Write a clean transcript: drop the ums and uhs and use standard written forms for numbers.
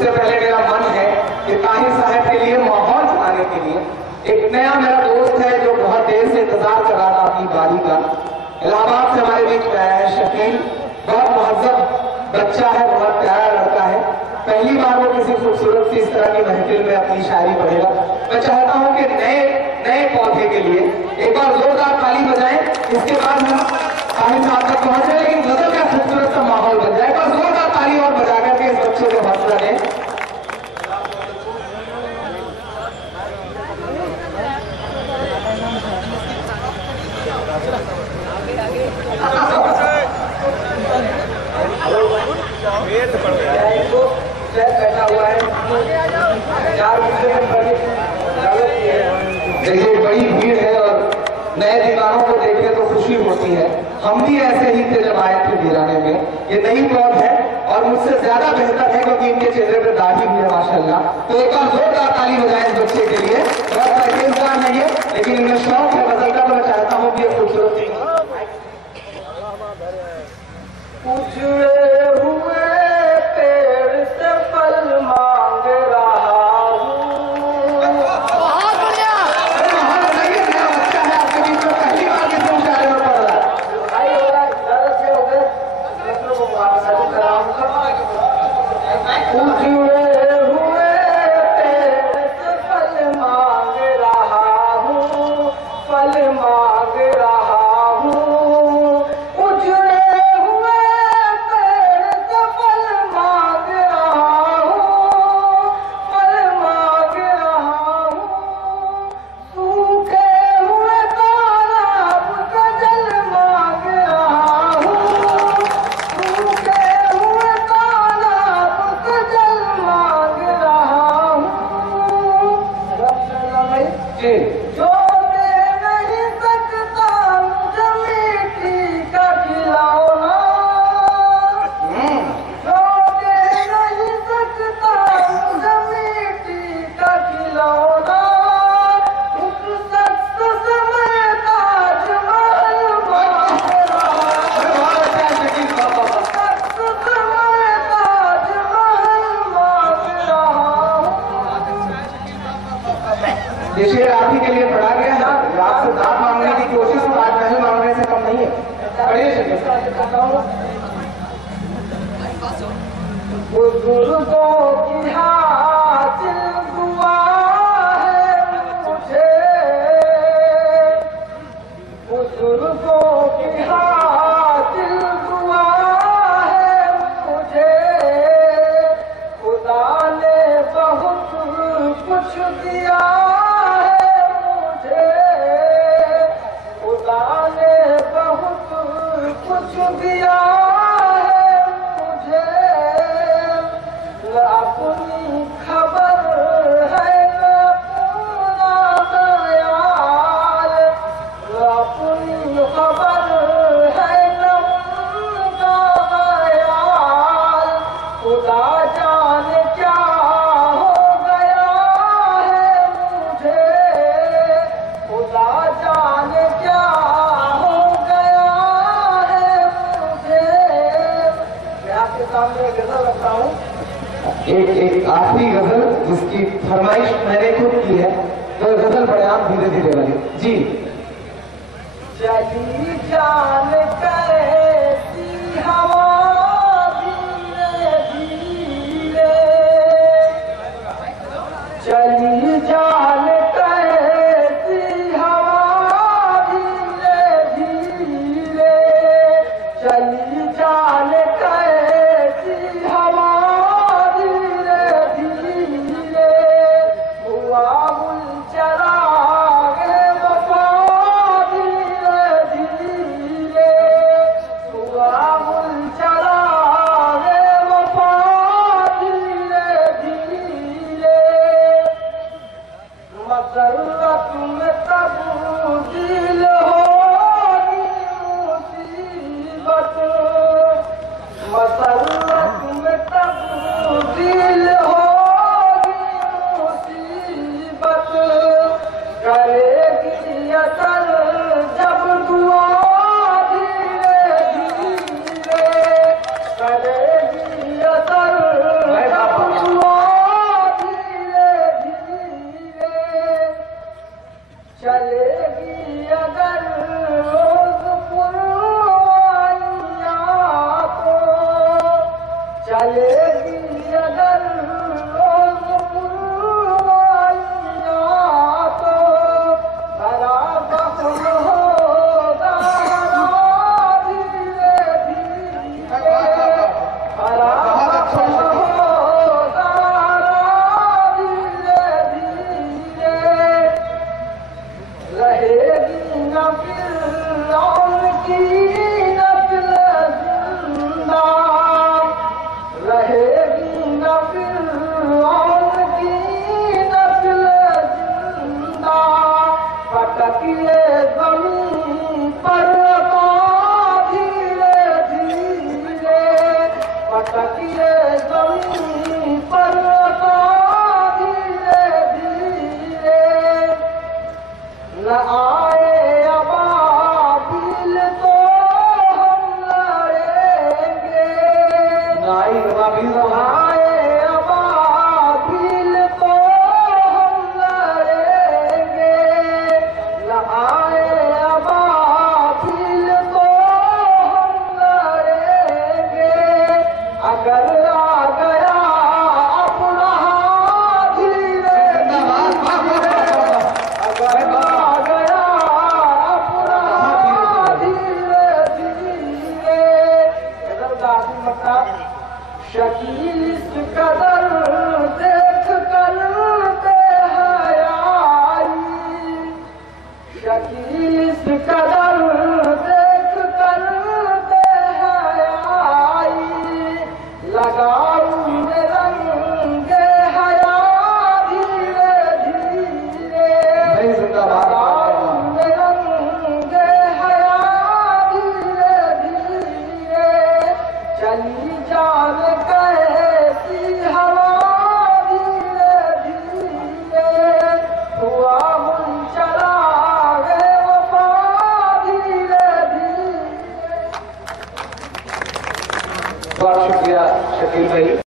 उससे पहले मेरा मन है कि ताहिर साहब के लिए माहौल बनाने के लिए एक नया मेरा दोस्त है जो बहुत देर से इंतजार कर रहा था अपनी बारी का, इलाहाबाद से हमारे बीच में आया है शकील। बहुत महजब बच्चा है, बहुत प्यारा लड़का है। पहली बार वो किसी खूबसूरत सी इस तरह की महफिल में अपनी शायरी पढ़ेगा। मैं चाहता हूं कि नए पौधे के लिए एक बार जोरदार ताली बजाएं, इसके बाद हम ताहिर साहब तक पहुंचे, लेकिन गजल का खूबसूरत सा माहौल बन जाए। एक बार जोरदार ताली और बजा करके इस बच्चे को हौसला दें। बैठा हुआ है, देखिए बड़ी भीड़ है और नए दीवानों को देखे तो खुशी होती है। हम भी ऐसे ही थे जब आए थे वीराने में। ये नई पौध है और मुझसे ज्यादा बेहतर है क्योंकि इनके चेहरे पे दाढ़ी भी है माशाल्लाह। तो एक बार जोरदार ताली बजाएं इस बच्चे के लिए। बहुत इंसान नहीं है लेकिन इनमें शौक है गजल का, तो मैं चाहता हूँ कि ये खूबसूरत उजड़े हुए पेड़ से फल मांग रहा हूँ। बहुत बढ़िया, नया बच्चा है आपके बीच में, पहली बार किसी मुशायरे में पढ़ रहा है। उजड़े हुए पेड़ से फल मांग रहा हूँ, फल मांग रहा हूँ। उजड़े शेर आप ही के लिए पढ़ा गया है। आपसे दाद मांगने की कोशिश तो आज नहीं मांगने से कम नहीं है। बुजुर्गों की हासिल दुआ है मुझे, बुजुर्गों की हासिल दुआ है मुझे। खुदा ने बहुत कुछ दिया कुछ दिया है मुझे, अपनी खबर है न पूरा ख्याल, अपनी खबर है न उनका ख्याल। खुदा जाने क्या हो गया है मुझे, खुदा जाने क्या सामने एक गजल रखता हूँ, एक आखिरी गजल जिसकी फरमाइश मैंने खुद की है, तो गजल बयान धीरे धीरे वाली जी। चली जान कैसी हवा धीरे धीरे, चली जान कैसी हवा धीरे धीरे, चली जान चरा चलेगी अगर रोज पुरवाइया तो भरा जख्म होगा धीरे धीरे, भरा जख्म होगा धीरे धीरे, रहेगी न फिरौन की नस्ल जिंदा, रहेगी न फिरौन की नस्ल जिंदा, पटकिए ज़मीन पर तो धीरे धीरे, पटकिए ज़मीन पर तो धीरे धीरे, न आए अबाबिल तो हम लड़ेंगे, न आए अबाबिल तो हम लड़ेंगे, न आए अबाबिल तो हम लड़ेंगे, अगर आ गया अपना धीरे धीरे, अगर आ गया अपना धीरे धीरे, इधर दादी मक्का शकील इस कदर देख कर बेहयाई, शकील इस कदर देख कर बेहयाई, लगाऊ में रंगे हया धीरे धीरे, लगाऊ में रंगे हया धीरे धीरे, चली जान कैसी हवा धीरे धीरे, हुआ मुंचला गे वफा धीरे धीरे। बहुत शुक्रिया शकील भाई।